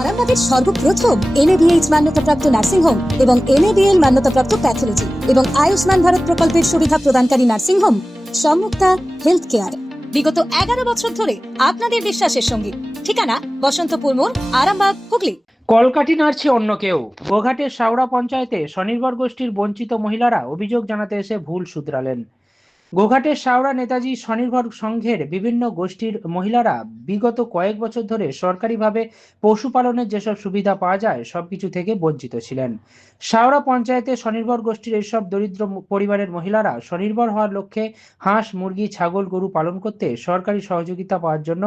আরামবাগের সর্বপ্রথম NABH মান্যতাপ্রাপ্ত nursing home এবং NABL মান্যতাপ্রাপ্ত প্যাথোলজি এবং আয়ুষ্মান ভারত প্রকল্পের সুবিধা প্রদানকারী নার্সিং হোম সম্যুক্তা হেলথ কেয়ার। বিগত 11 বছর ধরে আপনাদের বিশ্বাসের সঙ্গী। ঠিকানা বসন্তপুর মোড়, আরামবাগ, হুগলি। কলকাঠি নাড়ছে অন্য কেউ। গোঘাটের শাওড়া পঞ্চায়েতে স্বনির্ভর গোষ্ঠীর বঞ্চিত মহিলারা অভিযোগ জানাতে এসে ভুল শুধরালেন। গোঘাটের শাওড়া নেতাজি স্বনির্ভর সংঘের বিভিন্ন গোষ্ঠীর মহিলারা বিগত কয়েক বছর ধরে সরকারিভাবে পশুপালনের যেসব সুবিধা পাওয়া যায় সবকিছু থেকে বঞ্চিত ছিলেন। শাওড়া পঞ্চায়েতে স্বনির্ভর গোষ্ঠীর এইসব দরিদ্র পরিবারের মহিলারা স্বনির্ভর হওয়ার লক্ষ্যে হাঁস, মুরগি, ছাগল, গরু পালন করতে সরকারি সহযোগিতা পাওয়ার জন্য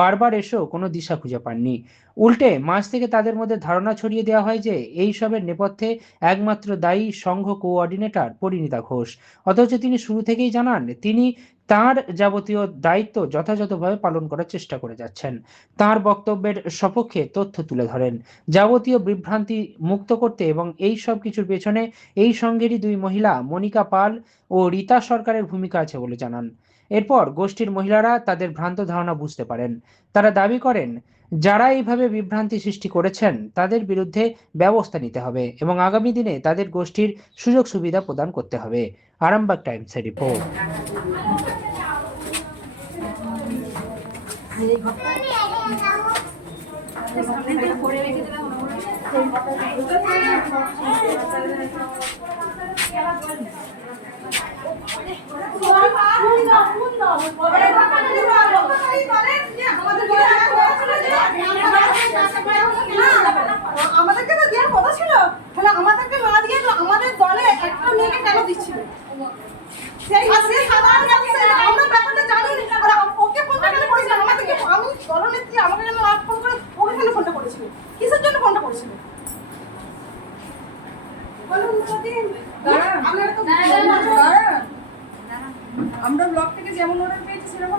বারবার এসেও কোনো দিশা খুঁজে পাননি। উল্টে মাঝ থেকে তাদের মধ্যে ধারণা ছড়িয়ে দেওয়া হয় যে এইসবের নেপথ্যে একমাত্র দায়ী সংঘ কোঅর্ডিনেটর পরিণীতা ঘোষ। অথচ তিনি শুরু থেকেই জানান তিনি তার যাবতীয় দায়িত্ব যথাযথভাবে পালন করার চেষ্টা করে যাচ্ছেন। তার বক্তব্যের সপক্ষে তথ্য তুলে ধরেন। যাবতীয় বিভ্রান্তি মুক্ত করতে এবং এই সব কিছুর পেছনে এই সঙ্গেরই দুই মহিলা মনিকা পাল ও রীতা সরকারের ভূমিকা আছে বলে জানান। এরপর গোষ্ঠীর মহিলারা তাদের ভ্রান্ত ধারণা বুঝতে পারেন। তারা দাবি করেন যারা এইভাবে বিভ্রান্তি সৃষ্টি করেছেন তাদের বিরুদ্ধে ব্যবস্থা নিতে হবে এবং আগামী দিনে তাদের গোষ্ঠীর সুযোগ সুবিধা প্রদান করতে হবে। আরামবাগ টাইমসের রিপোর্ট। আমাদেরকে তো দেওয়ার কথা ছিল, তাহলে আমাদেরকে না দিয়ে আমাদের দলে একটা মেয়েকে কেন দিচ্ছিল? সেই সাধারণ আমরা ব্যাপারটা জানি। ওকে ফোনটা কেন করেছিল? আমাদেরকে আমি দলনেত্রী আমাকে কেন ফোন করে ওকে কেন ফোনটা করেছিল? কিসের জন্য ফোনটা করেছিল? আমরা ব্লক থেকে যেমন অর্ডার পেয়েছি সেরকম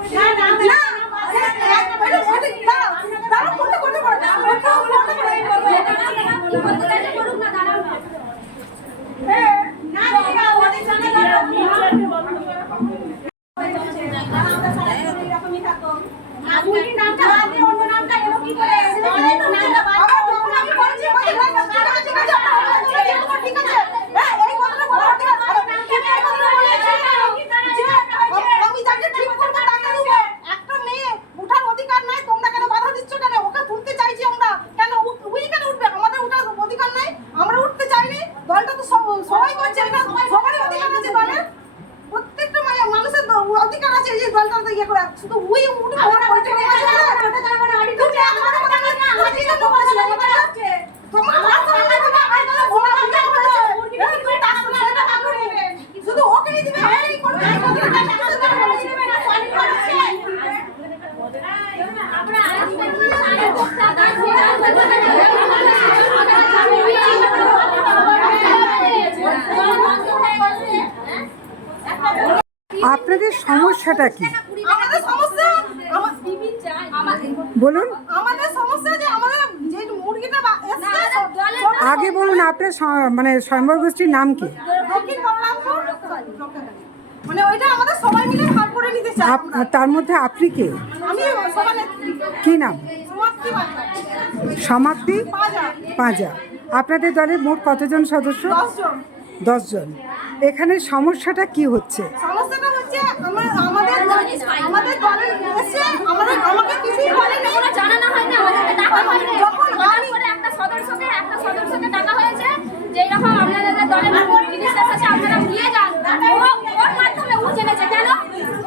আপনাদের সমস্যাটা কি? আমাদের সমস্যা বলুন। আমাদের সমস্যা যে আমাদের যে মুরগিটা আগে বলুন আপনার মানে স্বয়ম্বর গোষ্ঠীর নাম কি? দক্ষিণ বলরামপুর, মানে ওইটা আমাদের সবাই মিলে ভাগ করে নিতে চাই। তার মধ্যে আপনি কে? আমি সভানেত্রী। কি নাম? সমাপ্তি বাজার। সমাপ্তি বাজার। পাঁজা। আপনাদের দলে মোট কতজন সদস্য? 10 জন। 10 জন। এখানে সমস্যাটা কি হচ্ছে? সমস্যাটা হচ্ছে আমাদের দলের এসে আমাকে কিছুই বলেনি, জানানো হয়নি, আমাদেরকে টাকা হয়নি। যখন আমি করে একটা সদস্যকে টাকা হয়েছে যে এরকম আপনাদের দলের জিনিস এসেছে আপনারা নিয়ে যান, ওর মাধ্যমে ও জেনেছে। কেন?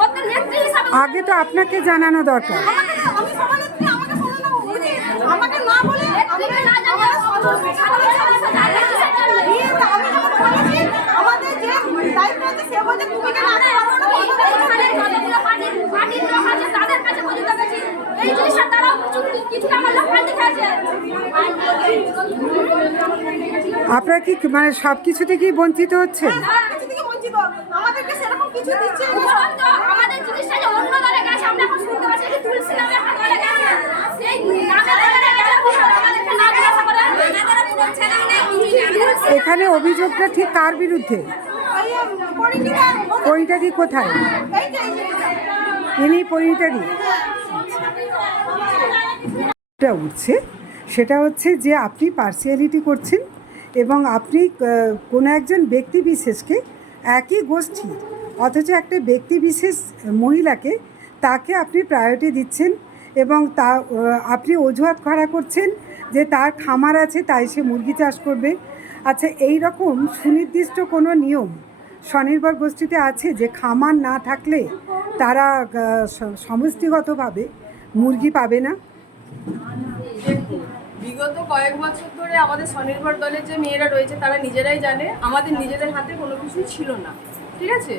ওর তো নেত্রী হিসাবে আগে তো আপনাকে জানানো দরকার। আমি সভানেত্রী, আমাকে শোনানো উচিত। আমাকে না বলে নেত্রীকে না জানিয়ে আমি যখন বলেছি আমাদের যে দায়িত্ব আছে সে বলছে তুমি কেন আগে পার্টির লোক আছে তাদের কাছে পর্যন্ত গেছি, এই জিনিসটা তারাও কিছুটা আমার লোক পাল্টে খেয়েছে। আপনারা কি মানে সব কিছু থেকেই বঞ্চিত হচ্ছে? কিছু থেকে বঞ্চিত, আমাদেরকে সেরকম কিছু দিচ্ছে আমাদের জিনিসটা যে অন্য দলে গেছে আমরা এখন শুনতে পাচ্ছি যে তুলসী নামে একটা দলে গেছে, সেই নামে দলে গেলে আমাদেরকে না জিজ্ঞাসা করে আমাদের পুরো ছেলে নেই। এখানে অভিযোগটা ঠিক কার বিরুদ্ধে? পরিণীতাদি কোথায়? ইনি পরিণীতাদি উঠছে, সেটা হচ্ছে যে আপনি পার্সিয়ালিটি করছেন এবং আপনি কোনো একজন ব্যক্তি বিশেষকে একই গোষ্ঠীর অথচ একটা ব্যক্তি বিশেষ মহিলাকে তাকে আপনি প্রায়োরিটি দিচ্ছেন এবং তা আপনি অজুহাত খাড়া করছেন যে তার খামার আছে তাই সে মুরগি চাষ করবে। আচ্ছা, এই রকম সুনির্দিষ্ট কোনো নিয়ম স্বনির্ভর গোষ্ঠীতে আছে যে খামার না থাকলে তারা সমষ্টিগতভাবে মুরগি পাবে না? দেখুন, বিগত কয়েক বছর ধরে আমাদের স্বনির্ভর দলের যে মেয়েরা রয়েছে তারা নিজেরাই জানে আমাদের নিজেদের হাতে কোনো কিছুই ছিল না, ঠিক আছে?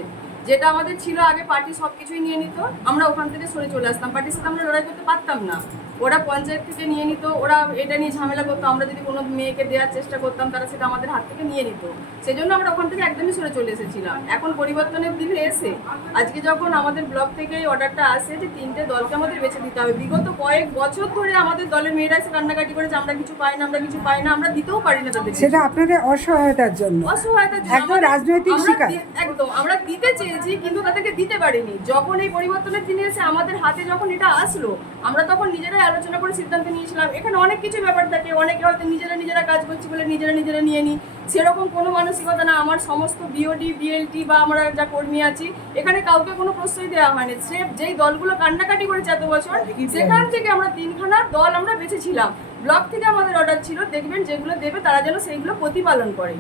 যেটা আমাদের ছিল আগে পার্টি সব কিছুই নিয়ে নিত, আমরা ওখান থেকে সরে চলে আসতাম, পার্টির সাথে আমরা লড়াই করতে পারতাম না। ওরা পঞ্চায়েত থেকে নিয়ে নিত, ওরা এটা নিয়ে ঝামেলা করতো, আমরা যদি কোনো মেয়েকে দেওয়ার চেষ্টা করতাম তারা সেটা আমাদের হাত থেকে নিয়ে নিত। সেজন্য আমরা ওখান থেকে একদমই সরে চলে এসেছিলাম। এখন পরিবর্তনের দিনে এসে আজকে যখন আমাদের ব্লক থেকে এই অর্ডারটা আসে যে 3টে দলকে আমাদের বেছে দিতে হবে, বিগত কয়েক বছর ধরে আমাদের দলের মেয়েরা এসে কান্নাকাটি করেছে আমরা কিছু পাই না, আমরা কিছু পাই না, আমরা দিতেও পারি না তাদের। সেটা আপনাদের অসহায়তার জন্য, অসহায়তার জন্য একদম রাজনৈতিক শিকার। একদম আমরা দিতে চেয়েছি কিন্তু তাদেরকে দিতে পারিনি। যখন এই পরিবর্তনের দিনে এসে আমাদের হাতে যখন এটা আসলো, আমরা তখন নিজেরাই আলোচনা করে সিদ্ধান্ত নিয়েছিলাম। এখানে অনেক কিছু ব্যাপার থাকে, অনেকে হয়তো নিজেরা কাজ করছি বলে নিজেরা নিয়ে নিই, সেরকম কোনো মানসিকতা না। আমার সমস্ত বিওডি বিএলটি বা আমরা যা কর্মী আছি এখানে কাউকে কোনো প্রশ্রয় দেওয়া হয়নি। সে যেই দলগুলো কান্নাকাটি করেছে এত বছর, সেখান থেকে আমরা 3খানা দল আমরা বেছেছিলাম। ব্লক থেকে আমাদের অর্ডার ছিল দেখবেন যেগুলো দেবে তারা যেন সেইগুলো প্রতিপালন করে।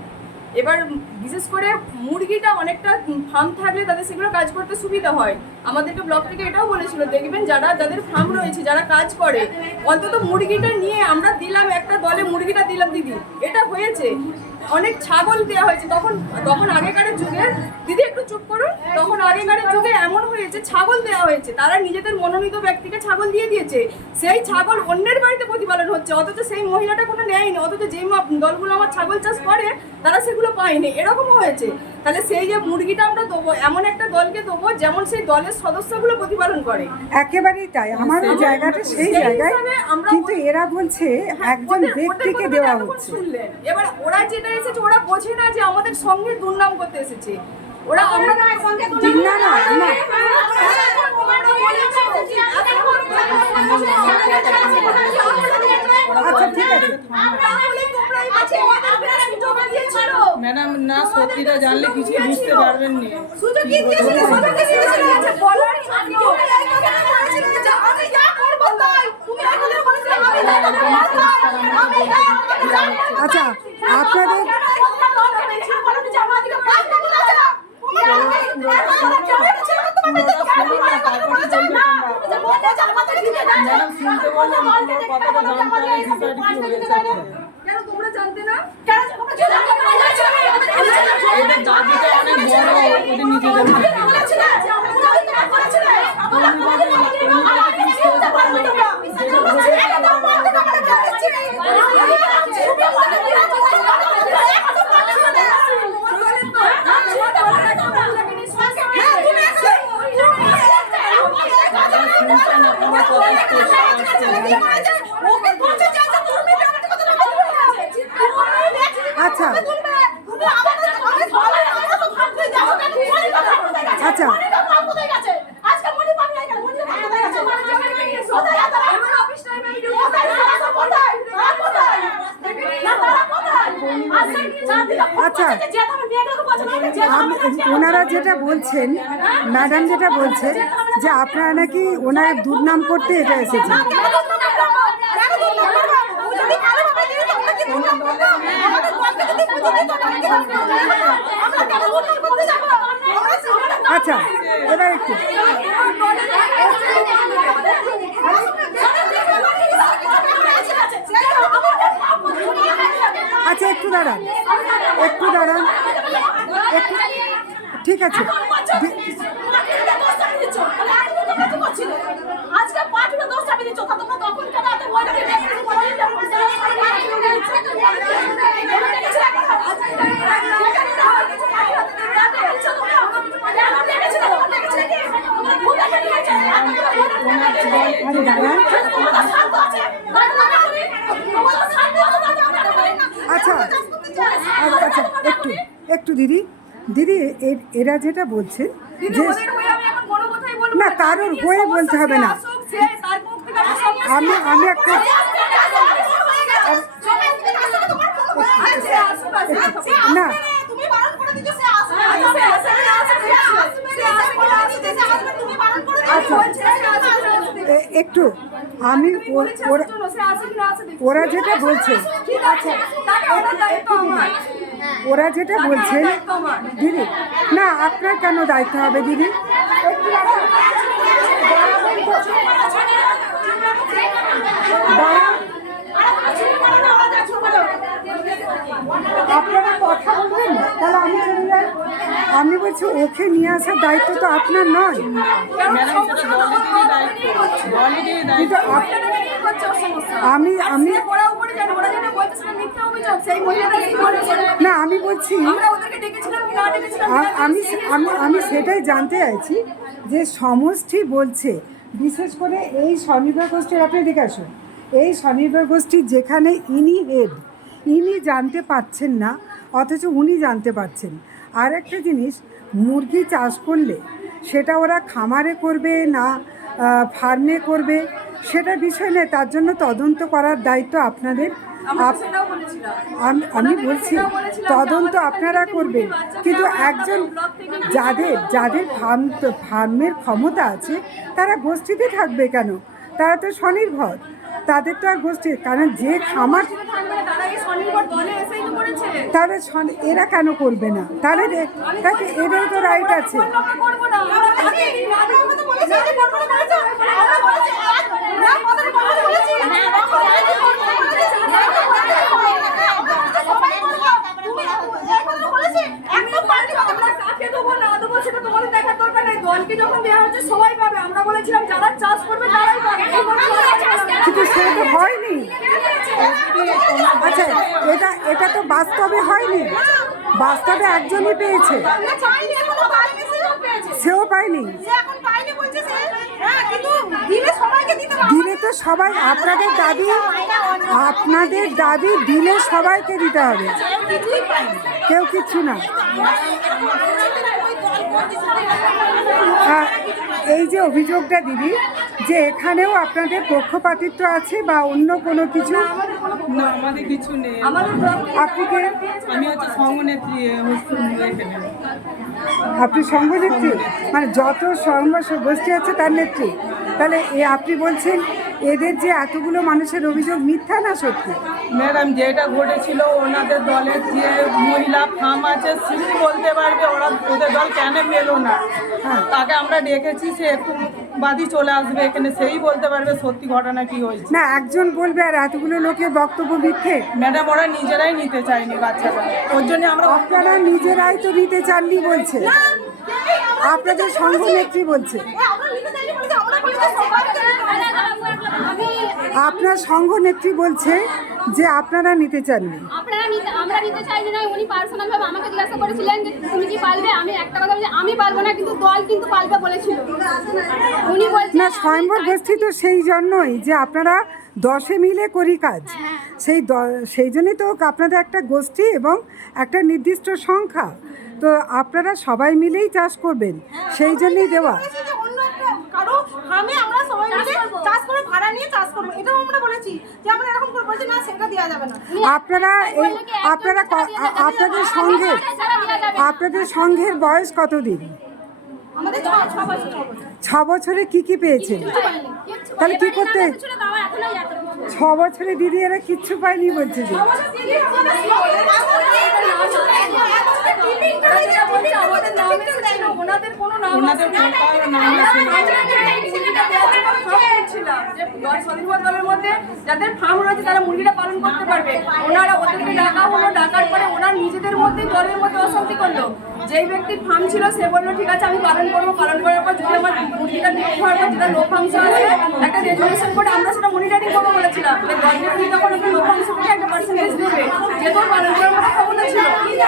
এবার বিশেষ করে মুরগিটা অনেকটা ফার্ম থাকলে তাদের সেগুলো কাজ করতে সুবিধা হয়। আমাদেরকে ব্লক থেকে এটাও বলেছিল দেখবেন যাদের ফার্ম রয়েছে যারা কাজ করে অন্তত মুরগিটা নিয়ে আমরা দিলাম, একটা দলে মুরগিটা দিলাম দিদি, এটা হয়েছে। অনেক ছাগল দেওয়া হয়েছে তখন আগেকারের যুগে, দিদি একটু চুপ করুন, তখন আগেকারের যুগে এমন হয়েছে ছাগল দেওয়া হয়েছে, তারা নিজেদের মনোনীত ব্যক্তিকে ছাগল দিয়ে দিয়েছে, সেই ছাগল অন্যের বাড়িতে প্রতিপালন হচ্ছে, অথচ সেই মহিলাটা কোনো নেয়নি, অথচ যেই দলগুলো আমার ছাগল চাষ করে তারা সেগুলো পায়নি, এরকমও হয়েছে। তাহলে সেই যে মুরগিটা আমরা দেবো এমন একটা দলকে দেবো যেমন সেই দলের সদস্যগুলো প্রতিপালন করে। একেবারেই তাই, আমার ওই জায়গাটা সেই জায়গায়, কিন্তু এরা বলছে একজন ব্যক্তিকে দেওয়া হচ্ছে। এবার ওরা যেটা এসেছে ওরা বোঝে না যে আমাদের সঙ্গে দুর্নাম করতে এসেছে ওরা। আমরা সঙ্গে দুর্নাম না আচ্ছা ঠিক আছে ম্যাডাম, না সত্যিটা জানলে কিছু বুঝতে পারবেন না। আচ্ছা, আপনাদের ম্যাডাম শুনতে বললাম কথাটা জানতে কেন তোমরা জানতে না? এটা দাবিটা অনেক বড়, ওদের নিজেদের আচ্ছা আচ্ছা আচ্ছা ওনারা যেটা বলছেন, ম্যাডাম যেটা বলছেন যে আপনারা নাকি ওনার দুর্নাম করতে এটা এসেছেন। আচ্ছা এবার একটু আচ্ছা একটু দাঁড়ান একটু ঠিক আছে। আচ্ছা আচ্ছা একটু দিদি এরা যেটা বলছে যে না কারোর হয়ে বলতে হবে না, আমি একটা একটু আমি ওরা সে আছে কি না আছে দেখি। ওরা যেটা বলছে ঠিক আছে, তাহলে ওনার দায়িত্ব আমার। ওরা যেটা বলছেন দায়িত্ব আমার। দিদি, না আপনার কেন দায়িত্ব হবে দিদি? আপনারা কথা বলবেন, তাহলে আমি চলে যাই। আমি বলছি ওকে নিয়ে আসার দায়িত্ব তো আপনার নয়, ম্যাডাম সেটা দলেরই দায়িত্ব, দলেরই কিন্তু দায়িত্ব। আমি আমি ওরা উপরে জানে, ওরা যেটা বলছে সেটা মিথ্যা অভিযোগ। সেই মহিলাটা কি বলেছে? না আমি বলছি আমরা ওদেরকে ডেকেছিলাম কি না ডেকেছিলাম আমি আমি আমি সেটাই জানতে চাইছি যে সমষ্টি বলছে, বিশেষ করে এই স্বনির্ভর গোষ্ঠীর, আপনি দেখে আসুন, এই স্বনির্ভর গোষ্ঠীর যেখানে ইনি হেড, ইনি জানতে পারছেন না, অথচ উনি জানতে পারছেন। আর একটা জিনিস, মুরগি চাষ করলে সেটা ওরা খামারে করবে না ফার্মে করবে সেটা বিষয় নয়, তার জন্য তদন্ত করার দায়িত্ব আপনাদের। আমি বলছি তদন্ত আপনারা করবেন, কিন্তু একজন যাদের ফার্মের ক্ষমতা আছে তারা গোষ্ঠীতে থাকবে কেন? তারা তো স্বনির্ভর, তাদের তো আর গোষ্ঠী, কারণ যে খামার তাহলে এরা কেন করবে না? তাহলে এদের তো রাইট আছে। দলকে যখন দেওয়া হচ্ছে সবাই পাবে, আমরা বলেছিলাম যারা চাষ করবে তারাই পাবে। কিন্তু সেটা তো হয়নি। আচ্ছা, এটা তো বাস্তবে হয়নি, বাস্তবে একজনই পেয়েছে, সেও পায়নি। দিলে তো সবাই, আপনাদের দাবি দিলে সবাইকে দিতে হবে, কেউ কিচ্ছু না। এই যে অভিযোগটা দিদি, যে এখানেও আপনাদের পক্ষপাতিত্ব আছে বা অন্য কোনো কিছু? না, আমাদের কিছু নেই। আপনি কে? আমি হচ্ছে সংগনেত্রী এখানে। আপনি সংঘনেত্রী, মানে যত সংঘ গোষ্ঠী আছে তার নেত্রী। তাহলে আপনি বলছেন এদের যে এতগুলো মানুষের অভিযোগ মিথ্যা না সত্যি? ম্যাডাম যেটা ঘটেছিল, ওনাদের দলের যে মহিলা ফার্ম আছে তিনি বলতে পারবে ওদের দল কেন পেলো না। তাকে আমরা ডেকেছি, সে একটু বাদই চলে আসবে এখানে, সেই বলতে পারবে সত্যি ঘটনা কি হয়েছে। না, একজন বলবে আর এতগুলো লোকের বক্তব্য মিথ্যে? ম্যাডাম ওরা নিজেরাই নিতে চায়নি বাচ্চাটা, ওর জন্য আমরা। আপনারা নিজেরাই তো নিতে চাননি বলছে, আপনাদের সংঘ নেত্রী বলছে। আপনার সংঘ নেত্রী বলছে যে আপনারা নিতে চাননি। আমরা নিতে চাইনি না, উনি পার্সোনাল ভাবে আমাকে জিজ্ঞাসা করেছিলেন যে তুমি কি পালবে। আমি একটা কথা বলছি, আমি পালবো না, কিন্তু দল কিন্তু পালবে বলেছিল। উনি বলছেন না, স্বয়ম্বর গোষ্ঠী তো সেই জন্যই যে আপনারা 10 মিলে করি কাজ, সেই জন্যই তো আপনাদের একটা গোষ্ঠী এবং একটা নির্দিষ্ট সংখ্যা, তো আপনারা সবাই মিলেই চাষ করবেন, সেই জন্যই দেওয়া। আমরা সবাই মিলে চাষ করে ভাড়া নিয়ে চাষ করবো, এটাও আমরা বলেছি যে আমরা এরকম করে বলছি না, সেটা দেওয়া যাবে না। আপনাদের সংঘের বয়স কতদিন? আমাদের 6 বছরে কি পেয়েছেন? তাহলে কি করতে 6 বছরে দিদি এরা কিচ্ছু পায়নি বলছে যে? ওনাদের যাদের ফার্ম রয়েছে তারা মুরগিটা পালন করতে পারবে। ওনারা ওদেরকে ডাকা হলো, ডাকার পরে ওনার নিজেদের মধ্যে দলের মধ্যে অশান্তি করলো। যেই ব্যক্তির ফার্ম ছিল সে বললো ঠিক আছে আমি পালন করবো, পালন করার পর যদি আমার মুরগিটা বিক্রি হওয়ার পর যেটা লভ্যাংশ আছে একটা রেজুলেশন করে আমরা সেটা মনিটরিং করবো বলেছিলাম। দলকে তখন একটা লভ্যাংশ করে একটা পার্সেন্টেজ দেবে, যেহেতু পালন করার মতো ক্ষমতা ছিল।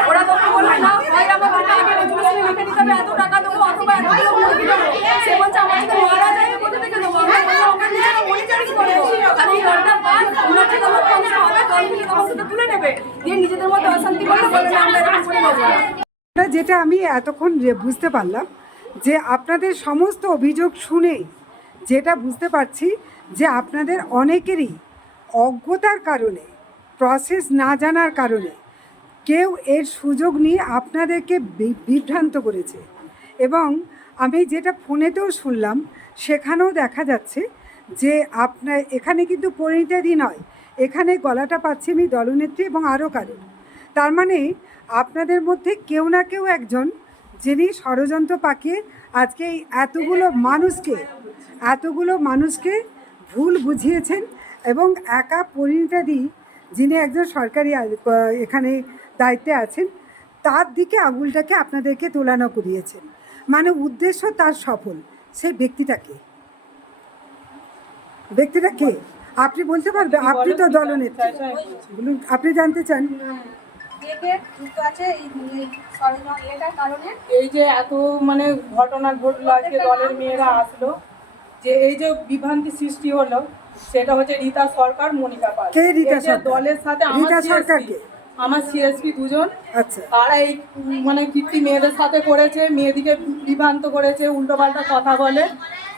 ওরা তখন বললো না, হয় আমাদেরকে আগে রেজুলেশনে লিখে দিতে হবে এত টাকা দেবো অথবা এতগুলো মুরগি দেবো। সে বলছে আমার যদি মারা যায় কোথা থেকে দেবো, আমরা বলবো আমরা নিজেরা মনিটরিং করবো। আর এই দলটা বাদ ওনার যে লভ্যাংশ হবে দল থেকে লভ্যাংশটা তুলে নেবে, দিয়ে নিজেদের মধ্যে অশান্তি করলে বলবে আমরা এরকম করে নেবো না। যেটা আমি এতক্ষণ বুঝতে পারলাম যে আপনাদের সমস্ত অভিযোগ শুনেই যেটা বুঝতে পারছি যে আপনাদের অনেকেরই অজ্ঞতার কারণে, প্রসেস না জানার কারণে কেউ এর সুযোগ নিয়ে আপনাদেরকে বিভ্রান্ত করেছে। এবং আমি যেটা ফোনেতেও শুনলাম, সেখানেও দেখা যাচ্ছে যে আপনার এখানে কিন্তু পরিণীতাদি নয়, এখানে গলাটা পাচ্ছি আমি দলনেত্রী এবং আরও কারো। তার মানে আপনাদের মধ্যে কেউ না কেউ একজন যিনি ষড়যন্ত্র পাকিয়ে আজকে এই এতগুলো মানুষকে ভুল বুঝিয়েছেন, এবং একা পরিণীতাদি যিনি একজন সরকারি এখানে দায়িত্বে আছেন তার দিকে আঙুলটাকে আপনাদেরকে তোলানো করিয়েছেন। মানে উদ্দেশ্য তার সফল। সেই ব্যক্তিটাকে আপনি বলতে পারবেন? আপনি তো দলনেত্রী, বলুন আপনি জানতে চান। এই যে এত মানে ঘটনা ঘটলো, আজকে দলের মেয়েরা আসলো, যে এই যে বিভ্রান্তি সৃষ্টি হলো, সেটা হচ্ছে রীতা সরকার, মনিকা পাল। কে রীতা এই যে সরকার? দলের সাথে রীতা সরকারকে? আমার সিএসপি দুজন, আচ্ছা, তারা এই মানে কীর্তি মেয়েদের সাথে করেছে, মেয়েদিকে বিভ্রান্ত করেছে, উল্টোপাল্টা কথা বলে।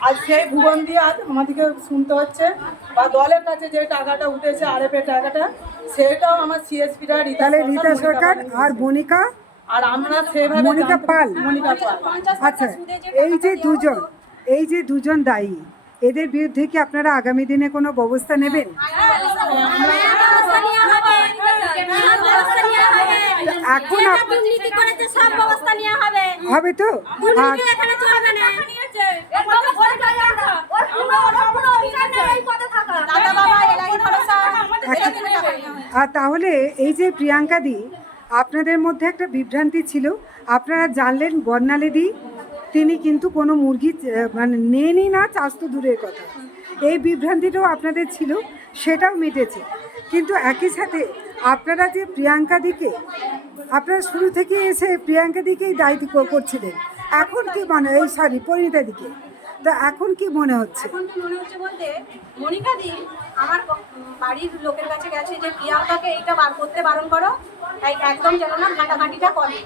আর সেই ভুবন দিয়ে আজ আমাদেরকে শুনতে হচ্ছে, বা দলের কাছে যে টাকাটা উঠেছে আরএফের টাকাটা, সেটাও আমার সিএসপিরা তাহলে রীতা সরকার আর মনিকা, আর আমরা সেভাবে মনিকা পাল। মনিকা পাল। আচ্ছা, এই যে দুজন দায়ী, এদের বিরুদ্ধে কি আপনারা আগামী দিনে কোনো ব্যবস্থা নেবেন? এখন হবে তো? আর আর তাহলে এই যে প্রিয়াঙ্কাদি, আপনাদের মধ্যে একটা বিভ্রান্তি ছিল, আপনারা জানলেন বর্ণালীদি তিনি কিন্তু কোনো মুরগি মানে নেনই না, চাষ তো দূরের কথা। এই বিভ্রান্তিটাও আপনাদের ছিল, সেটাও মিটেছে। কিন্তু একই সাথে আপনারা যে প্রিয়াঙ্কাদিকে, আপনারা শুরু থেকে এসে প্রিয়াঙ্কাদিকেই দায়িত্ব করছিলেন, এখন কি মনে হয়? পরিণীতাদিকে, তো এখন কি মনে হচ্ছে? এখন কি মনে হচ্ছে বলতে, মনিকা দি আমার বাড়ির লোকের কাছে গেছে যে প্রিয়াঙ্কাকে এইটা বার করতে বারণ করো, তাই একদম যেন না ঘাটাঘাটিটা করে।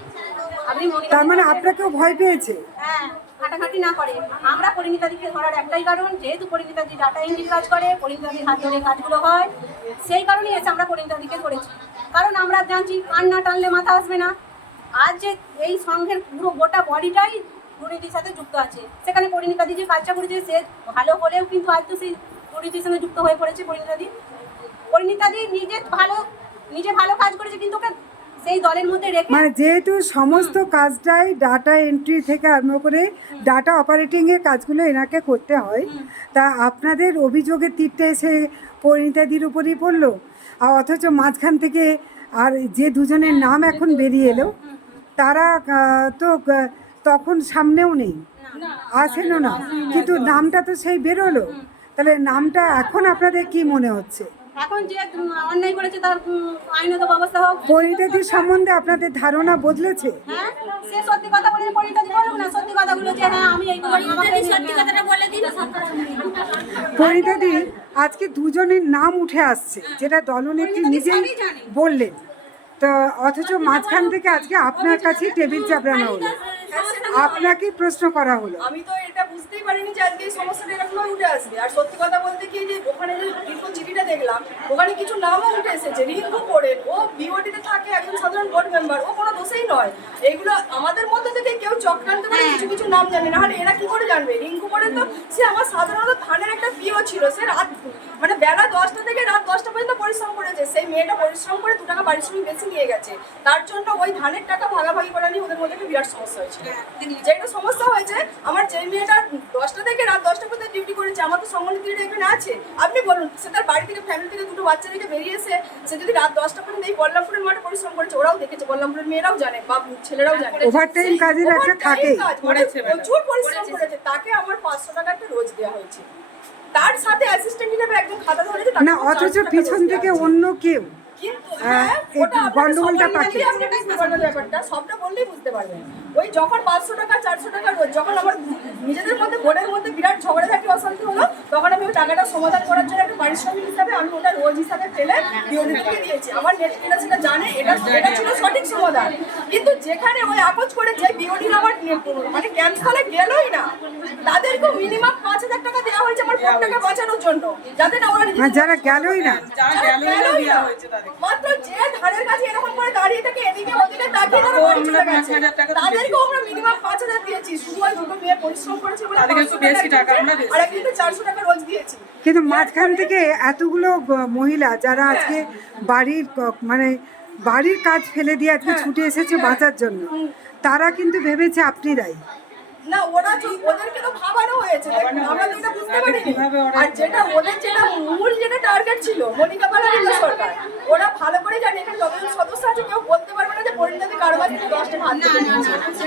আপনি মনিকা, তার মানে আপনাকেও ভয় পেয়েছে? হ্যাঁ, ঘাটাঘাটি না করে। আমরা পরিণীতাদিকে ধরার একটাই কারণ, যেহেতু পরিণীতাদি ডাটা এন্ট্রির কাজ করে, পরিণীতাদির হাত ধরে কাজগুলো হয়, সেই কারণেই এসে আমরা পরিণীতাদিকে ধরেছি। কারণ আমরা জানছি কান না টানলে মাথা আসবে না। আজ যে এই সংঘের পুরো গোটা বডিটাই দুর্নীতির সাথে যুক্ত আছে, সেখানে পরিণীতাদি যে কাজটা করেছে সে ভালো হলেও কিন্তু আজ তো সেই দুর্নীতির সঙ্গে যুক্ত হয়ে পড়েছে। পরিণীতাদি নিজে ভালো কাজ করেছে, কিন্তু ওকে সেই দলের মধ্যে রেখে, মানে যেহেতু সমস্ত কাজটাই ডাটা এন্ট্রি থেকে আরম্ভ করে ডাটা অপারেটিংয়ের কাজগুলো এনাকে করতে হয়, তা আপনাদের অভিযোগের তীরটা এসে পরিণীতাদির উপরই পড়লো। আর অথচ মাঝখান থেকে আর যে দুজনের নাম এখন বেরিয়ে এলো, তারা তো তখন সামনেও নেই, আসেনও না, কিন্তু নামটা তো সেই বেরোলো। তাহলে নামটা এখন আপনাদের কি মনে হচ্ছে? এখন যে অন্যায় করেছে তার আইনত ব্যবস্থা হোক। পরিণীতাদির সম্বন্ধে আপনাদের ধারণা বদলেছে? হ্যাঁ, সে সত্যি কথা বলে পরিণীতাদি বলুক না, সত্যি কথাগুলো যে হ্যাঁ আমি এইগুলো, আমাকে সত্যি কথাটা বলে দিন। পরিণীতাদি আজকে দুজনের নাম উঠে আসছে, যেটা দলনেত্রী নিজেই বললেন, তো অথচ মাঝখান থেকে আজকে আপনার কাছে টেবিল চাপড়ানো হলো, আপনাকে প্রশ্ন করা হলো। আমি তো এটা বুঝতেই পারিনি যে আজকে এই সমস্যাটা এরকম উঠে আসবে। আর সত্যি কথা বলতে কি, যে ওখানে যে রিঙ্কু চিঠিটা দেখলাম, ওখানে কিছু নামও উঠে এসেছে। রিঙ্কু পড়েন, ও বিওডিতে থাকে, একজন সাধারণ বোর্ড মেম্বার, ও কোনো দোষেই নয়। এইগুলো আমাদের মধ্যে থেকে কেউ চক্রান্ত করে কিছু নাম জানে না। আর এরা কি করে জানবে? রিঙ্কু পড়েন তো সে আমার সাধারণত ধানের একটা পিও ছিল, সে রাত মানে বেলা 10টা থেকে রাত 10টা পর্যন্ত পরিশ্রম করেছে। সেই মেয়েটা পরিশ্রম করে 2 টাকা পারিশ্রমিক বেশি নিয়ে গেছে, তার জন্য ওই ধানের টাকা ভাগাভাগি করা নিয়ে ওদের মধ্যে একটা বিরাট সমস্যা হয়েছিল। যেটা সমস্যা হয়েছে, আমার যে মেয়েটা 10টা থেকে রাত 10টা পর্যন্ত ডিউটি করেছে, আমার তো সম্মানিত এখানে আছে, আপনি বলুন, সে তার বাড়ি থেকে ফ্যামিলি থেকে 2টো বাচ্চা রেখে বেরিয়ে এসে সে যদি রাত 10টা পর্যন্ত এই বল্লভপুরের মাঠে পরিশ্রম করেছে, ওরাও দেখেছে, বল্লভপুরের মেয়েরাও জানে বা ছেলেরাও জানে। ওভারটাইম কাজের একটা থাকে, প্রচুর পরিশ্রম করেছে। তাকে আমার 500 টাকা একটা রোজ দেওয়া হয়েছে, তার সাথে অ্যাসিস্ট্যান্ট হিসেবে একজন খাতা ধরেছে না, অথচ পিছন থেকে অন্য কেউ কিন্তু গন্ডগোলটা পাচ্ছে। ব্যাপারটা সবটা বললেই বুঝতে পারবেন। ওই যখন 500 টাকা 400 টাকা রোজ, যখন আমার নিজেদের মধ্যে বোর্ডের মধ্যে বিরাট ঝগড়াঝাটি অশান্তি হলো, তখন আমি ওই টাকাটা সমাধান করার জন্য একটা পারিশ্রমিক হিসাবে আমি ওটা রোজ হিসাবে ফেলে বিওডিকে দিয়েছি। আমার নেতৃত্বরা সেটা জানে, এটা ছিল সঠিক সমাধান। কিন্তু যেখানে ওই আকোচ করে যে বিওডির আমার মানে ক্যাম্পস্থলে গেলই না, তাদেরকেও মিনিমাম 5000 টাকা দেওয়া হয়েছে আমার বোর্ডটাকে বাঁচানোর জন্য, যাতে না ওরা যারা গেলই না, মাত্র যে ধারের কাছে এরকম করে দাঁড়িয়ে থাকে, এদিকে ওদিকে তাকিয়ে তারা বাড়ি চলে গেছে, তাদেরকেও আমরা মিনিমাম 5000 দিয়েছি। শুধু ওই 2টো মেয়ে পরিশ্রম করেছে বলে তাদেরকে একটু বেশি টাকা আমরা দিয়েছি, আর একদিকে 400 টাকা রোজ দিয়েছি। কিন্তু মাঝখান থেকে এতগুলো মহিলা যারা আজকে বাড়ির মানে বাড়ির কাজ ফেলে দিয়ে আজকে ছুটে এসেছে বাঁচার জন্য, তারা কিন্তু ভেবেছে আপনি দায়ী। না, ওদেরকে তো ভাবানো হয়েছে, আমরা তো এটা বুঝতে পারিনি। আর যেটা ওদের যেটা মূল যেটা টার্গেট ছিল মনিকা পাল আর সরকার, ওরা ভালো করে জানে এখানে যতজন সদস্য আছে কেউ বলতে পারবে না যে পরিণতি কারবার থেকে 10 টাকা হাত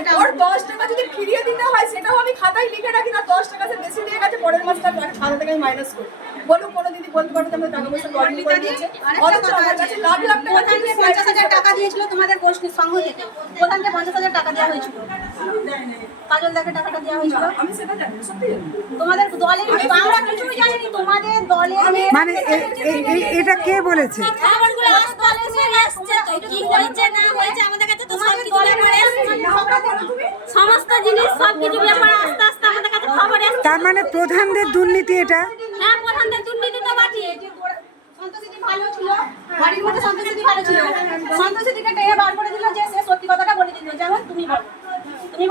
থেকে ওর 10 টাকা যদি ফিরিয়ে দিতে হয় সেটাও আমি খাতায় লিখে রাখি না, 10 টাকা সে বেশি দিয়ে গেছে, পরের মাসে তার খাতা থেকে আমি মাইনাস করি। বলুন কোনো দিদি বলতে পারবে আমরা টাকা পয়সা গড়বড় করে দিয়েছে, অথচ আমার কাছে লাখ লাখ টাকা প্রধানকে 50,000 টাকা দিয়েছিল তোমাদের গোষ্ঠীর সংঘ থেকে, প্রধানকে 50,000 টাকা দেওয়া হয়েছিল, কাজল দাকে টাকাটা দেওয়া হয়েছিল। আমি সেটা জানি না, সত্যি জানি না। তোমাদের দলের আমরা কিছুই জানিনি, তোমাদের দলের মানে এটা কে বলেছে? খবরগুলো আসছে কি হয়েছে না হয়েছে আমাদের কাছে তো সব কিছু সমস্ত জিনিস সব কিছু ব্যাপার আস্তে আস্তে আমাদের কাছে খবর আসছে। তার মানে প্রধানদের দুর্নীতি এটা? হ্যাঁ, প্রধানদের দুর্নীতি তো বাকি। সন্তোষীদি ভালো ছিল, বাড়ির মধ্যে সন্তোষীদি ভালো ছিল, সন্তোষীদিকে টেনে বার করে দিল যে সে সত্যি কথাটা বলে দিল। যেমন তুমি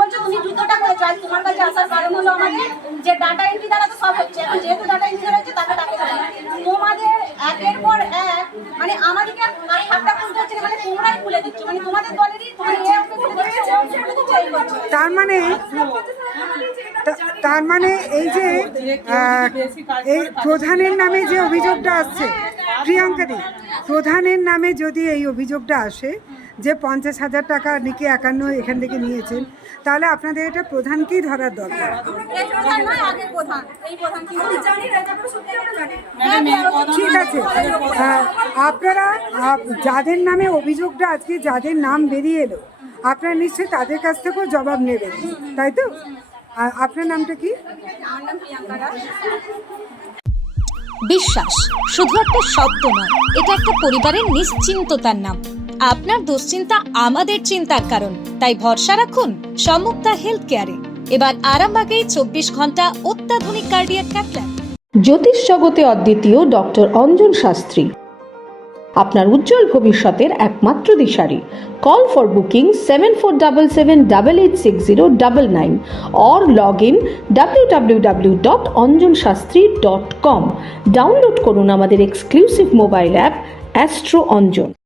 বলছো তুমি যুদ্ধটা করেছো, আজ তোমার কাছে আসার কারণ হলো আমাদের যে ডাটা এন্ট্রি দ্বারা তো সব হচ্ছে, এখন যেহেতু ডাটা এন্ট্রি হচ্ছে তাকে ডাকে তোমাদের একের পর এক মানে আমাদেরকে আর ঠাট্টা করতে হচ্ছে না, মানে তোমরাই খুলে দিচ্ছ, মানে তোমাদের দলেরই তোমার তার মানে এই যে এই প্রধানের নামে যে অভিযোগটা আসছে, প্রিয়াঙ্কাদি, প্রধানের নামে যদি এই অভিযোগটা আসে যে 50,000 টাকা নাকি 51 এখান থেকে নিয়েছেন, তাহলে আপনাদের এটা প্রধানকেই ধরার দরকার। ঠিক আছে, আপনারা যাদের নামে অভিযোগটা আজকে যাদের নাম বেরিয়ে এলো, আপনারা নিশ্চয়ই তাদের কাছ থেকেও জবাব নেবেন, তাই তো? আপনার নামটা কি? বিশ্বাস শুধু একটা শব্দ নয়, এটা একটা পরিবারের নিশ্চিন্ততার নাম। আপনার দুশ্চিন্তা আমাদের চিন্তার কারণ, তাই ভরসা রাখুন সম্মুক্তা হেলথ কেয়ারে। এবার আরামবাগে 24 ঘন্টা অত্যাধুনিক কার্ডিয়াক ক্যাথল্যাব। জ্যোতিষ জগতে অদ্বিতীয় ডক্টর অঞ্জন শাস্ত্রী, আপনার উজ্জ্বল ভবিষ্যতের একমাত্র দিশারি। Call for booking 7477886099 or log in www.anjanshastri.com। Download করুন আমাদের exclusive mobile app astro Anjan.